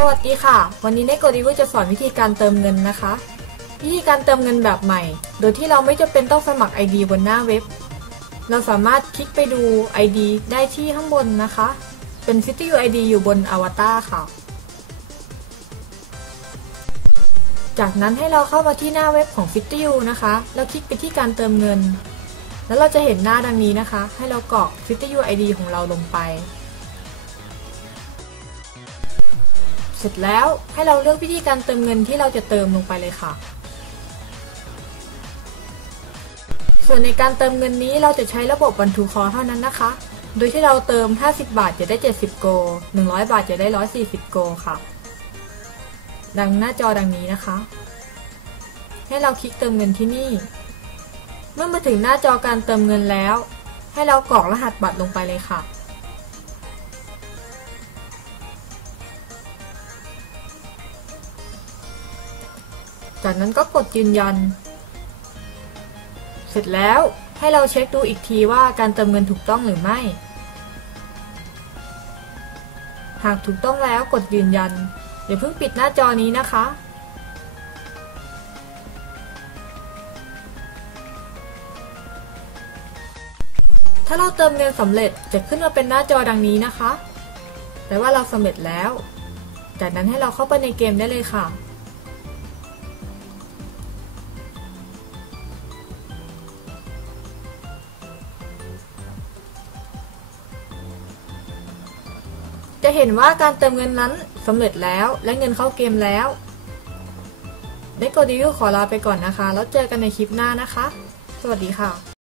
สวัสดีค่ะ วันนี้เนโกดิวจะสอนวิธีการเติมเงินนะคะ วิธีการเติมเงินแบบใหม่ โดยที่เราไม่จำเป็นต้องสมัคร ID บนหน้าเว็บ เราสามารถคลิกไปดู ID ได้ที่ข้างบนนะคะ เป็น City UID อยู่บนอวตารค่ะ จากนั้นให้เราเข้ามาที่หน้าเว็บของ f i t u นะคะ แล้วคลิกไปที่การเติมเงิน แล้วเราจะเห็นหน้าดังนี้นะคะ ให้เรากรอก f i t u ID ของเราลงไป เสร็จแล้วให้เราเลือกวิธีการเติมเงินที่เราจะเติมลงไปเลยค่ะ ส่วนในการเติมเงินนี้เราจะใช้ระบบบันทูคอเท่านั้นนะคะ โดยที่เราเติม 50 บาทจะได้ 70 โก 100 บาทจะได้ 140 โกค่ะ ดังหน้าจอดังนี้นะคะ ให้เราคลิกเติมเงินที่นี่ เมื่อมาถึงหน้าจอการเติมเงินแล้ว ให้เรากรอกรหัสบัตรลงไปเลยค่ะ จากนั้นก็กดยืนยัน เสร็จแล้วให้เราเช็คดูอีกทีว่าการเติมเงินถูกต้องหรือไม่ หากถูกต้องแล้วกดยืนยันอย่าเพิ่งปิดหน้าจอนี้นะคะ ถ้าเราเติมเงินสำเร็จจะขึ้นมาเป็นหน้าจอดังนี้นะคะ แปลว่าเราสำเร็จแล้ว จากนั้นให้เราเข้าไปในเกมได้เลยค่ะ จะเห็นว่าการเติมเงินนั้นสำเร็จแล้วและเงินเข้าเกมแล้วได้กดดีวขอลาไปก่อนนะคะ แล้วเจอกันในคลิปหน้านะคะ สวัสดีค่ะ